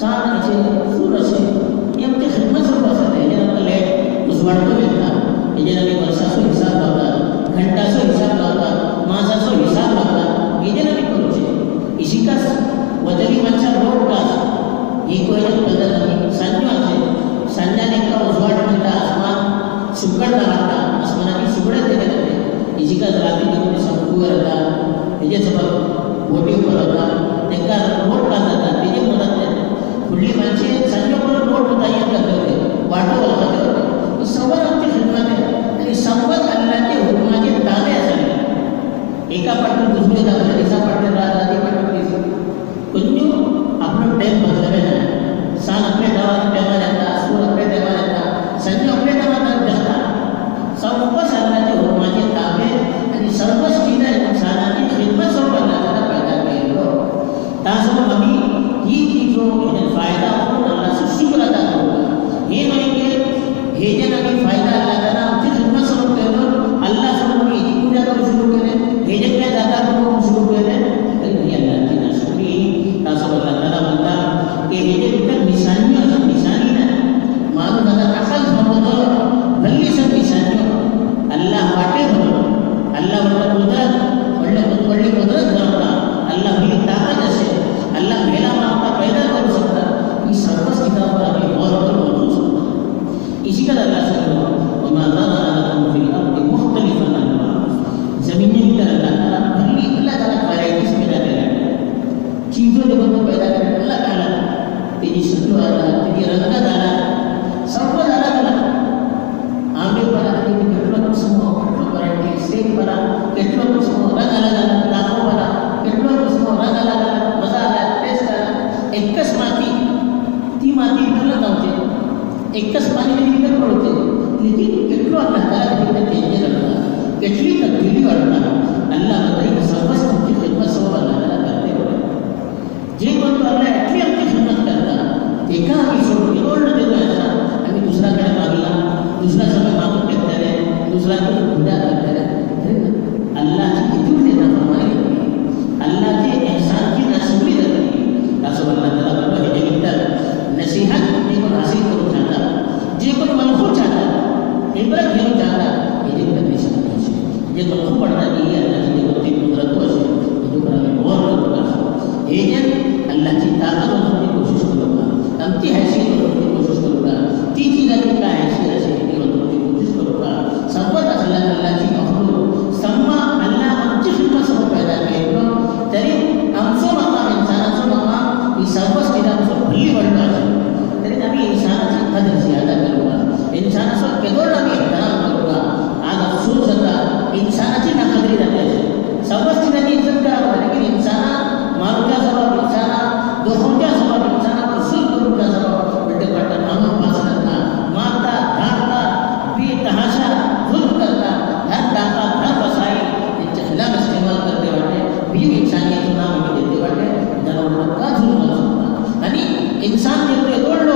सारा असे सूर असे हे आमचे खिदमत स्वरूप असतात. हेजेर आमकां लेट उजवाडको मेळटा, हेजेर आमी वर्साचो हिसाब लावतात, घंटाचो हिसाब लावतात, मासाचो हिसाब लावतात, हेजेर आमी करूचे. इशिकास वतली मातशा रोड क्लास ही कोयत पद्दत आमी सांजो आसले सांजान एका उजवाड मेळटा, आसमान सुकट लागता, आसमानाची सुकडें तेजे खातीर इशिकास राती करून संपूर येता, हेजे सबब बोटी उपर वता, तांकां रोड क्लास जाता, तेजे मदत जाता. फुडली मानशे सांजो परत रोड तयार करता, वाटो घालता, ही सगळी आमची खिदमत आहे. आनी संबंद अल्लाचे हुकमाचे ताबे आसले. एका पाटीर दुसऱ्यो जाता, दिसा पाटीर रात, राती पाटीर दीस, खंयच्यो आपलो टायम बदलले ना. सान आपल्या टायमार येता, स्कूल आपल्या टायमार येता, संजो आपल्या टायमार जाता. सर्वच अल्लाचे हुकमाचे ताबे आनी सर्वच कितें इंसानाची खिदमत स्वरूप अल्लाह पैदा केल्लो. तासो आमी ही चीजो फायदा करून अल्लाहचो शुक्र अदा करता. हे न्हय की हेजेर आमी फायदा अल्लाह आमची खिदमत स्वरूप केलो, अल्लाह स्वरूप आमी हेजी पुजा करूंक सुरू केलें, हेजेर काय जाता करूंक सुरू केलें, ही अल्लाहची नाशुक्री. तासो अल्लाह म्हणटा की हेजे भितर निशाणी आसा, निशाणी ना माणूस आतां अकल समजलो भल्ली सब निशाण्यो अल्लाह वाटे धरलो. अल्लाह म्हणटा कुदरत व्हडली कुदरत धरता, अल्लाह व्हडली ताकद अशें, अल्लाह मेला मागता पैदा करूंक शकता. ही सर्वच किताबार आमी गौर करून वचूंक शकता. इशिकाच अल्लाह सांगलो वमा ज़रअ लकुम फिल अर्दि मुख्तलिफन अल्वान. जमीने भितर अल्लाह भल्ली अल्लाह ताला वैरायटीज पैदा केल्या, चीजो देखो पैदा केल्या अल्लाह ताला, तेजी शक्ल आला, तेजी रंग आला, सर्व अलग अलग. आंबे परा કેટલો કિસ્મો, કેટલો વેરાયટી, સેબ પરા કેટલો કિસ્મો, રંગ અલગ અલગ, લાખો પરા કેટલો કિસ્મો, રંગ અલગ અલગ, મજા અલગ, ટેસ્ટ અલગ. એક જ માટી ती माती इतरला जावचे, एकच पाणी इतर पडवचे, लेकिन કેટલો अल्लाह ताला तिथे चेंज करता, કેટલી तब्दीली करता. अल्लाह म्हणता सर्वच तुमची खिदमत सर्व अल्लाह ताला करते पडे. जे कोण अल्लाह एटली आमची खिदमत करता एका आमी सोडून एवढं देतो याचा आम्ही दुसऱ्याकडे मागला, दुसरा समय मागून घेतलेले, दुसऱ्याकडे पूजा करतले, अल्लाहची किती देता फरमाई, अल्लाहचे एहसानची नाशुक्री जातली. असं अल्लाह ताला म्हणतो हेजे भितर नसीहत जे कोण हासिल करूंक चाहता, जे कोण मनखूब चाहता, इबरत घेवंक चाहता, हेजे भितर निशानी अशें जे मनखूब पडटा ही अल्लाहची जे कोणती कुदरत अशें हेजे पर आमी गौर करपाक, हेजेर अल्लाहची ताकद वचोवची कोशिश करता, आमची हैसियत वचोवची कोशिश करता, ती चीजाची काय हैसियत अशी ती वचोवची कोशिश करता. सर्वच अल्लाहची मखलूक सम्मा अल्लाह आमची खिदमत स्वरूप पैदा केल्लो, तरी आमचो मकाम इंसानाचो मकाम ही सर्वच किताबाचो भल्ली व्हडलो आसा. तरी आमी इंसानाची कदर जियादा करता, इंसानाचो केदोळ आमी एहतराम करता. आज अफसूस जाता इंसानाची नाकदरी जाता, सर्वच किताची इज्जत करप, लेकिन इंसाना मारूच्या सबब, इंसाना दोखोवच्या सबब, इंसाना रसूल करूंच्या सबब बेटे पडटा, कानून पास करता, मारता, धाडटा, बेतहाशा जुल्म करता, हर ताकत हर वसाइल तेंचे खिलाफ इस्तेमाल करते वाटे, भी इंसानियत नाम देते वाटे, जाल्यार का जुल्म करता. आनी इंसान जे एवढं